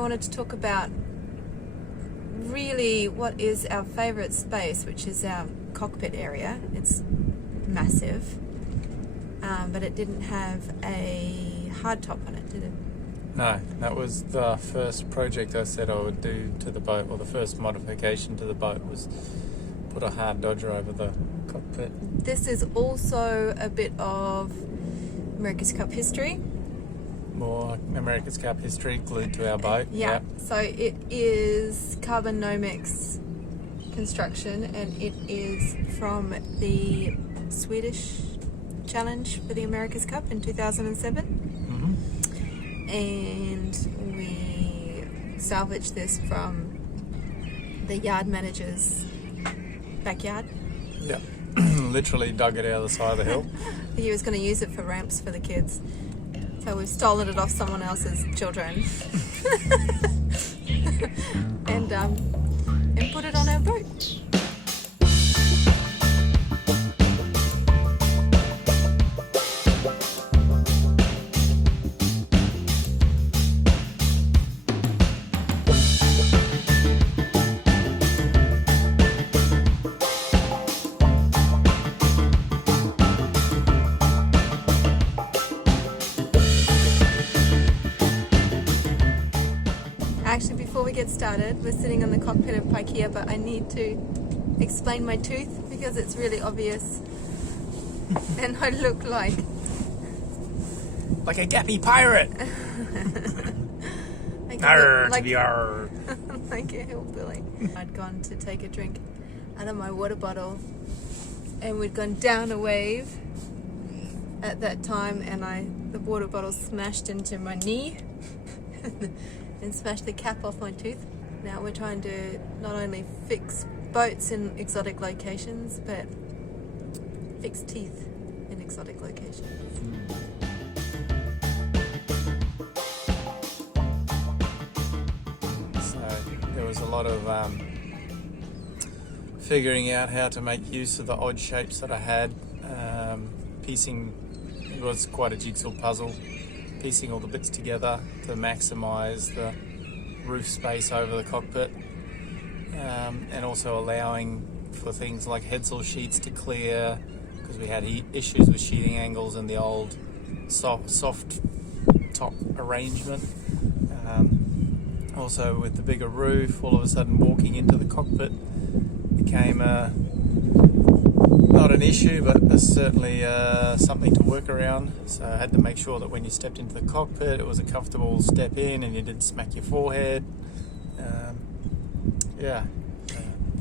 wanted to talk about really what is our favourite space, which is our cockpit area. It's massive, but it didn't have a hardtop on it, did it? No, that was the first project I said I would do to the boat, or the first modification to the boat was put a hard dodger over the cockpit. This is also a bit of America's Cup history. More America's Cup history glued to our boat. Yeah. Yep. So it is carbon Nomex construction, and it is from the Swedish challenge for the America's Cup in 2007. And we salvaged this from the yard manager's backyard. Yep. Literally dug it out of the side of the hill. He was going to use it for ramps for the kids. So we've stolen it off someone else's children and put it on our boat. Actually, before we get started, we're sitting on the cockpit of Ikea, but I need to explain my tooth because it's really obvious. And I look like a gappy pirate. Like a hillbilly. I'd gone to take a drink out of my water bottle, and we'd gone down a wave at that time, and the water bottle smashed into my knee. And smashed the cap off my tooth. Now we're trying to not only fix boats in exotic locations, but fix teeth in exotic locations. So there was a lot of figuring out how to make use of the odd shapes that I had. Piecing, it was quite a jigsaw puzzle. Piecing all the bits together to maximise the roof space over the cockpit, and also allowing for things like headsail sheets to clear, because we had issues with sheeting angles in the old soft top arrangement. Also with the bigger roof, all of a sudden walking into the cockpit became not an issue, but certainly something to work around. So I had to make sure that when you stepped into the cockpit, it was a comfortable step in and you didn't smack your forehead.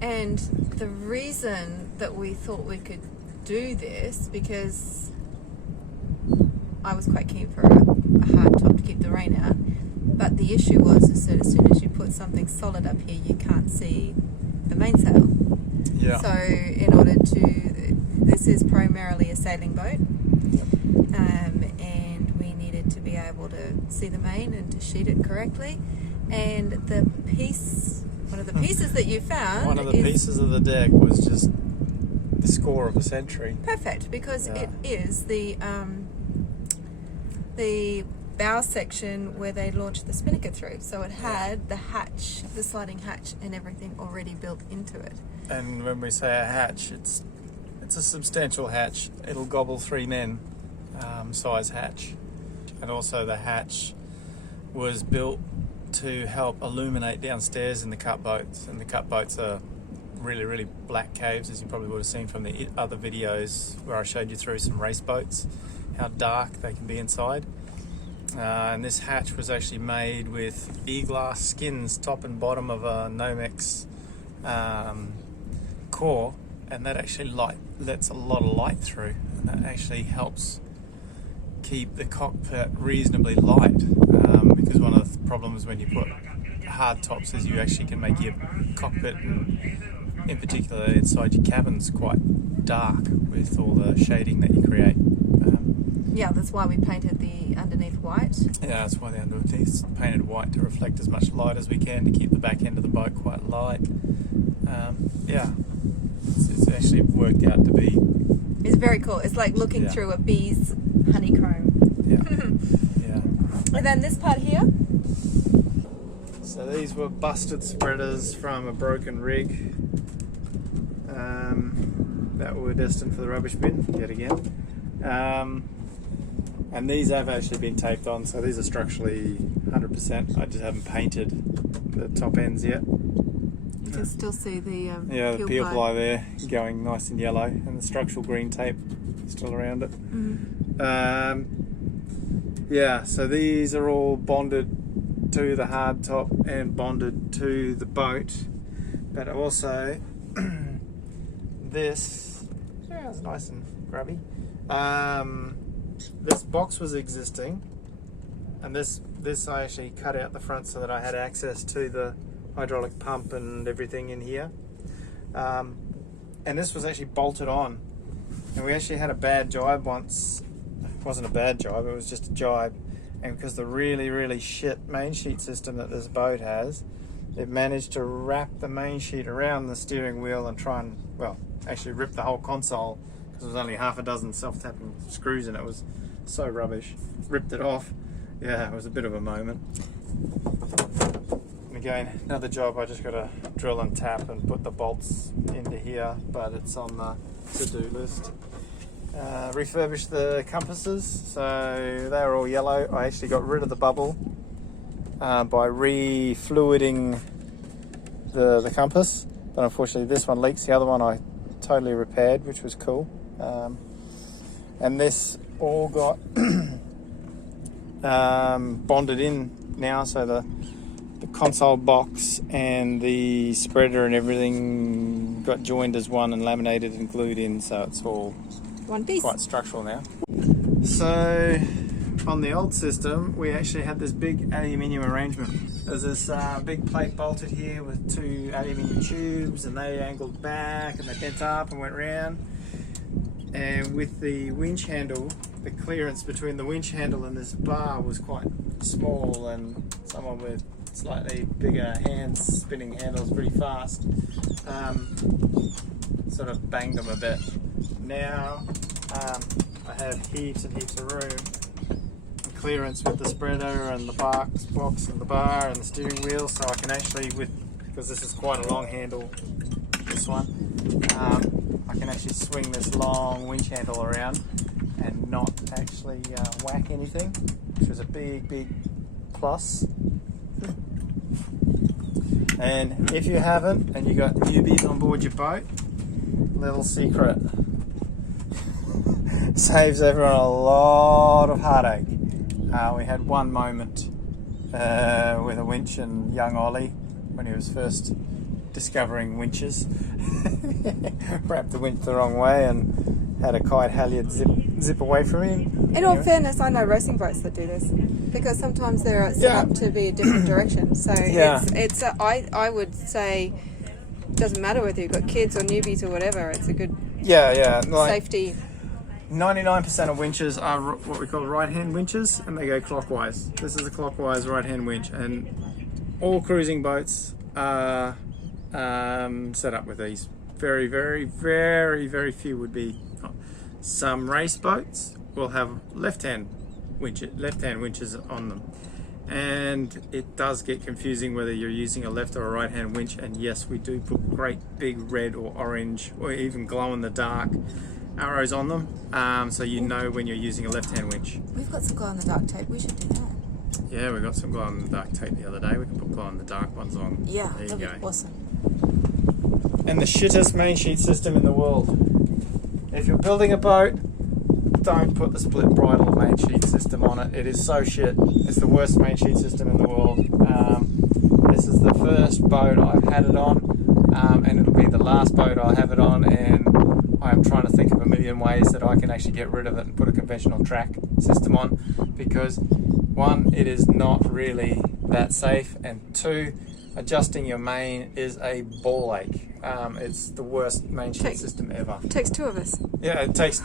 And the reason that we thought we could do this, because I was quite keen for a hard top to keep the rain out, but the issue was is that as soon as you put something solid up here, you can't see the mainsail. Yeah. So in order this is primarily a sailing boat, and we needed to be able to see the main and to sheet it correctly. And one of the pieces that you found, one of the pieces of the deck was just the score of a century. Perfect, because it is the bow section where they launched the spinnaker through. So it had the hatch, the sliding hatch, and everything already built into it. And when we say a hatch, it's a substantial hatch. It'll gobble 3 men size hatch. And also the hatch was built to help illuminate downstairs in the cut boats. And the cut boats are really, really black caves, as you probably would have seen from the other videos where I showed you through some race boats, how dark they can be inside. And this hatch was actually made with e-glass skins, top and bottom of a Nomex core, and that actually lets a lot of light through, and that actually helps keep the cockpit reasonably light, because one of the problems when you put hard tops is you actually can make your cockpit, in particular inside your cabins, quite dark with all the shading that you create. Yeah, that's why we painted the underneath white. Yeah, that's why the underneath is painted white, to reflect as much light as we can to keep the back end of the boat quite light. It's actually worked out to be... It's very cool. It's like looking through a bee's honeycomb. Yeah. And then this part here So these were busted spreaders from a broken rig that were destined for the rubbish bin yet again. And these have actually been taped on, so these are structurally 100%. I just haven't painted the top ends yet. You can still see the the peel ply there going nice and yellow, and the structural green tape still around it. Yeah, so these are all bonded to the hardtop and bonded to the boat, but also this, yeah, it's nice and grubby. This box was existing, and this I actually cut out the front so that I had access to the hydraulic pump and everything in here. And this was actually bolted on, and we actually had a bad jibe once. It wasn't a bad jibe, it was just a jibe, and because the really shit main sheet system that this boat has, it managed to wrap the main sheet around the steering wheel and try and, well, actually rip the whole console, because there was only half a dozen self-tapping screws in it. It was so rubbish. Ripped it off. Yeah, it was a bit of a moment. And again, another job, I just got to drill and tap and put the bolts into here, but it's on the to-do list. Refurbish the compasses, so they were all yellow. I actually got rid of the bubble by re-fluiding the compass, but unfortunately this one leaks. The other one I totally repaired, which was cool. And this all got bonded in now, so the console box and the spreader and everything got joined as one and laminated and glued in, so it's all one piece. Quite structural now. So on the old system, we actually had this big aluminium arrangement. There's this big plate bolted here with two aluminium tubes, and they angled back and they bent up and went round. And with the winch handle, the clearance between the winch handle and this bar was quite small, and someone with slightly bigger hands spinning handles pretty fast sort of banged them a bit. Now I have heaps and heaps of room and clearance with the spreader and the box and the bar and the steering wheel, so I can actually, because this is quite a long handle, this one, I can actually swing this long winch handle around and not actually whack anything, which was a big plus. And if you haven't, and you got newbies on board your boat, little secret, saves everyone a lot of heartache. We had one moment with a winch and young Ollie when he was first discovering winches. Wrapped the winch the wrong way and had a kite halyard zip away from him. In all fairness, I know racing boats that do this, because sometimes they're set up to be a different direction. So I would say, doesn't matter whether you've got kids or newbies or whatever, it's a good safety. 99% of winches are what we call right-hand winches, and they go clockwise. This is a clockwise right-hand winch, and all cruising boats are set up with these. Very few would be. Some race boats will have left-hand winches on them, and it does get confusing whether you're using a left or a right-hand winch. And yes, we do put great big red or orange or even glow-in-the-dark arrows on them, so you know when you're using a left-hand winch. We've got some glow-in-the-dark tape. We should do that. Yeah, we got some glow-in-the-dark tape the other day. We can put glow-in-the-dark ones on. Yeah, there you that'd go. be awesome. And the shittest main sheet system in the world. If you're building a boat, don't put the split bridle main sheet system on it. It is so shit. It's the worst main sheet system in the world. This is the first boat I've had it on, and it'll be the last boat I'll have it on, and I'm trying to think of a million ways that I can actually get rid of it and put a conventional track system on, because one, it is not really that safe, and two, adjusting your main is a ball ache. It's the worst main sheet system ever. It takes two of us. Yeah, it takes,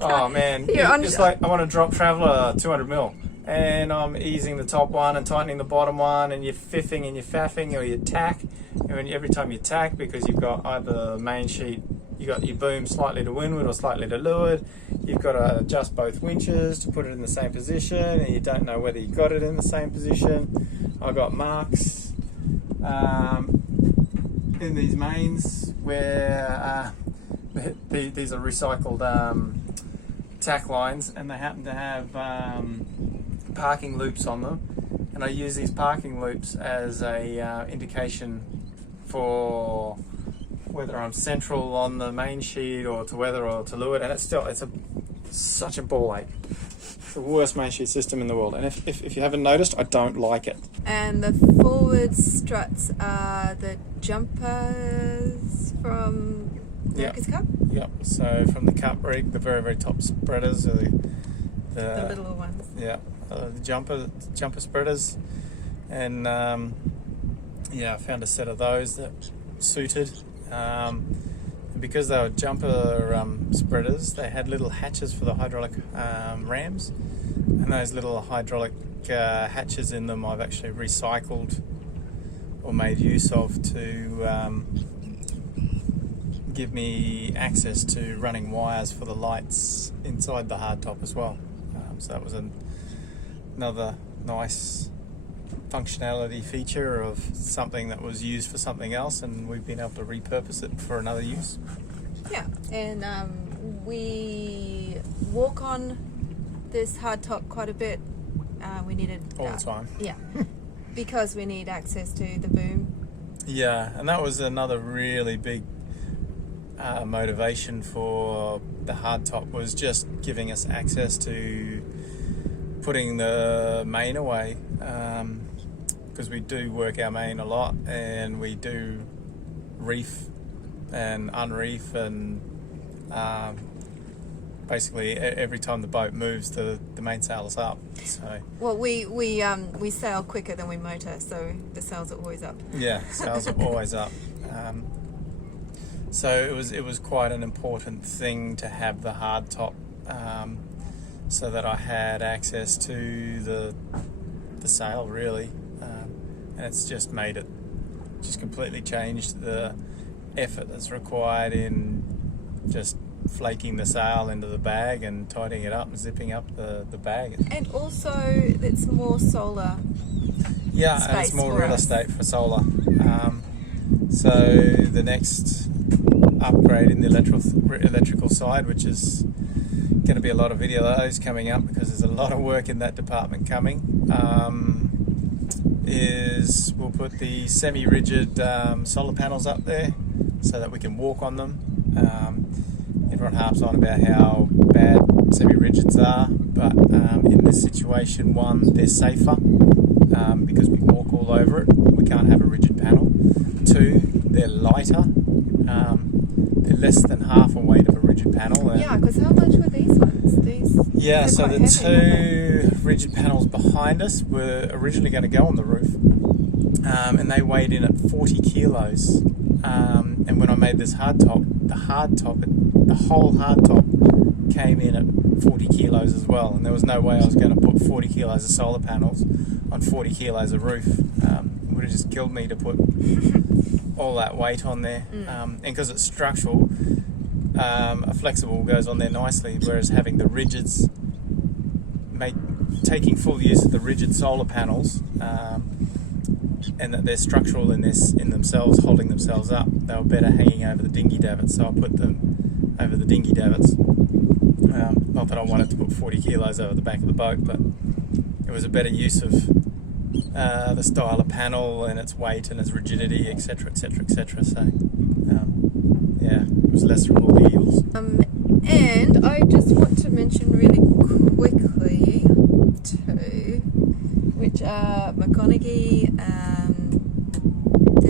oh man, it's like I want to drop Traveller 200 mil, and I'm easing the top one and tightening the bottom one, and you're fiffing and you're faffing, or you tack, and every time you tack, because you've got either the main sheet, you got your boom slightly to windward or slightly to leeward, you've got to adjust both winches to put it in the same position, and you don't know whether you got it in the same position. I got marks in these mains where these are recycled tack lines, and they happen to have parking loops on them, and I use these parking loops as a indication for whether I'm central on the main sheet or to weather or to leeward, and it's such a ball ache. It's the worst main sheet system in the world, and if you haven't noticed, I don't like it. And the forward struts are the jumpers from America's Cup? Yep, so from the Cup rig, the very, very top spreaders are the little ones. Yeah, the jumper spreaders, and I found a set of those that suited. And because they were jumper spreaders, they had little hatches for the hydraulic rams, and those little hydraulic hatches in them I've actually recycled or made use of to give me access to running wires for the lights inside the hardtop as well. So that was another nice functionality feature of something that was used for something else, and we've been able to repurpose it for another use. Yeah, and we walk on this hardtop quite a bit. We needed all the time. Yeah, because we need access to the boom. Yeah, and that was another really big motivation for the hardtop, was just giving us access to putting the main away, because we do work our main a lot, and we do reef and unreef, and basically every time the boat moves, the mainsail is up. So well, we sail quicker than we motor, so the sails are always up. Yeah, sails are always up. So it was quite an important thing to have the hardtop, so that I had access to the sail, really, and it's just made it, just completely changed the effort that's required in just flaking the sail into the bag and tidying it up and zipping up the bag. And also it's more solar space, and it's more for real us. estate for solar. So the next upgrade in the electrical side, which is going to be a lot of videos coming up because there's a lot of work in that department coming, is we'll put the semi-rigid solar panels up there so that we can walk on them. Everyone harps on about how bad semi-rigids are, but in this situation, one, they're safer because we walk all over it. We can't have a rigid panel. Two, they're lighter. They're less than half a weight of a rigid panel. Yeah, because how much were these ones? Yeah, so the heavy, two rigid panels behind us were originally going to go on the roof, and they weighed in at 40 kilos. And when I made this hardtop, the whole hardtop came in at 40 kilos as well, and there was no way I was going to put 40 kilos of solar panels on 40 kilos of roof. It would have just killed me to put all that weight on there. And because it's structural, a flexible goes on there nicely, whereas having the rigids, taking full use of the rigid solar panels, and that they're structural in themselves, holding themselves up, they were better hanging over the dinghy davits, so I put them over the dinghy davits. Not that I wanted to put 40 kilos over the back of the boat, but it was a better use of the style of panel and its weight and its rigidity, etc, etc, etc. So it was lesser of all the evils. And I just want to mention really quickly too, which are McConaghy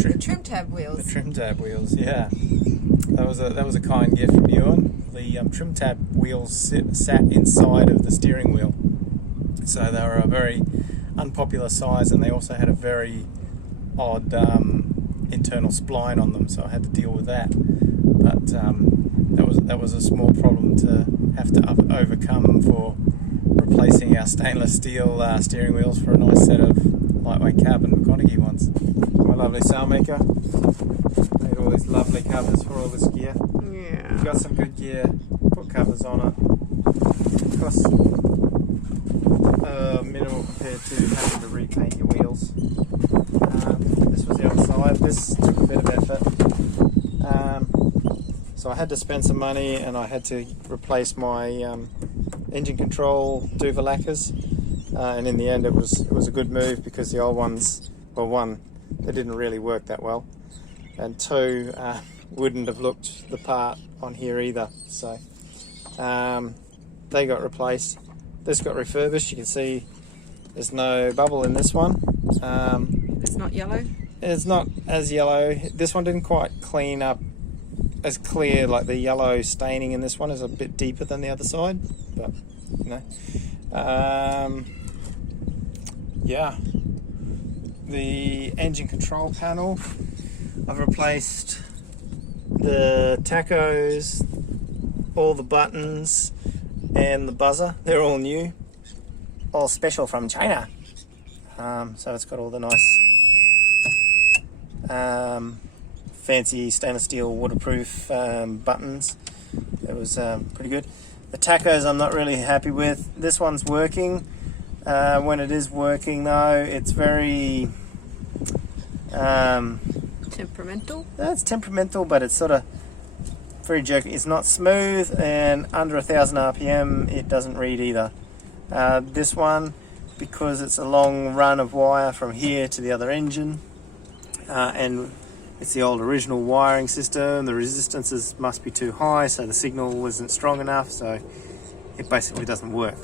the trim tab wheels. The trim tab wheels, yeah. That was a kind gift from Ewan. The trim tab wheels sat inside of the steering wheel, so they were a very unpopular size, and they also had a very odd internal spline on them, so I had to deal with that. But that was a small problem to have to overcome for replacing our stainless steel steering wheels for a nice set of lightweight carbon McConaghy ones. My lovely sailmaker made all these lovely covers for all this gear. Yeah. We've got some good gear, put covers on it. It costs minimal compared to having to repaint your wheels. This was the other side. This took a bit of effort. So I had to spend some money, and I had to replace my engine control Duva lacquers. And in the end, it was a good move, because the old ones, well, one, they didn't really work that well, and two, wouldn't have looked the part on here either. So they got replaced. This got refurbished. You can see there's no bubble in this one. It's not yellow? It's not as yellow. This one didn't quite clean up as clear, like the yellow staining in this one is a bit deeper than the other side, but you know. Yeah, the engine control panel, I've replaced the tachos, all the buttons, and the buzzer. They're all new, all special from China. So it's got all the nice fancy stainless steel waterproof buttons. It was pretty good. The tachos I'm not really happy with. This one's working. When it is working though, it's very temperamental. It's temperamental, but it's sort of very jerky. It's not smooth, and under 1,000 RPM it doesn't read either. This one, because it's a long run of wire from here to the other engine, and it's the old original wiring system, the resistances must be too high, so the signal wasn't strong enough, so it basically doesn't work,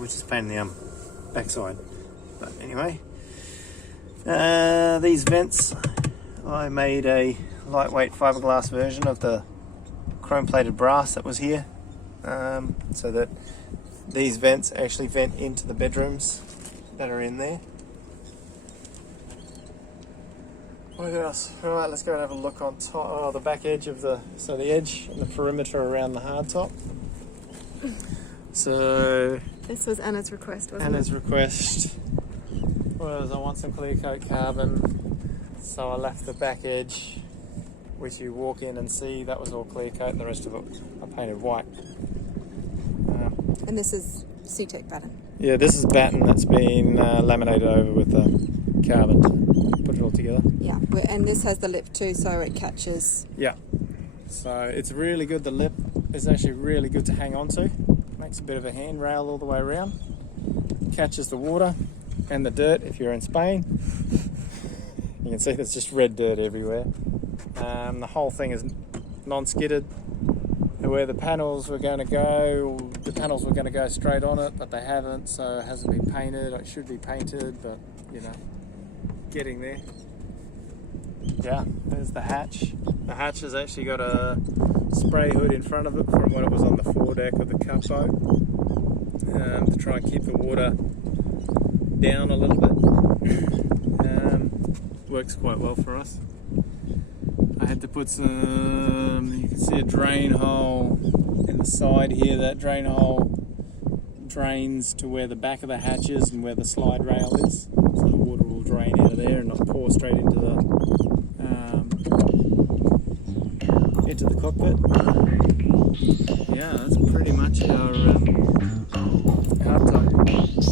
which is a pain in the backside. But anyway, these vents, I made a lightweight fiberglass version of the chrome plated brass that was here, so that these vents actually vent into the bedrooms that are in there. What else? Right, let's go and have a look on top. Oh, the back edge of the edge and the perimeter around the hardtop. So this was Anna's request, wasn't it? Anna's request was I want some clear coat carbon, so I left the back edge, which you walk in and see, that was all clear coat, and the rest of it I painted white. And this is C-Tech batten. Yeah, this is batten that's been laminated over with the carbon to put it all together. Yeah, and this has the lip too, so it catches. Yeah, so it's really good. The lip is actually really good to hang on to. Makes a bit of a handrail all the way around. Catches the water and the dirt if you're in Spain. You can see there's just red dirt everywhere. The whole thing is non-skidded. Where the panels were going to go straight on it, but they haven't, so it hasn't been painted. It should be painted, but you know, getting there. Yeah, there's the hatch. The hatch has actually got a spray hood in front of it from when it was on the foredeck of the cup boat, to try and keep the water down a little bit. Works quite well for us. I had to put some, you can see a drain hole in the side here. That drain hole drains to where the back of the hatch is and where the slide rail is. So the water will drain out of there and not pour straight into the cockpit. Yeah, that's pretty much our hardtop.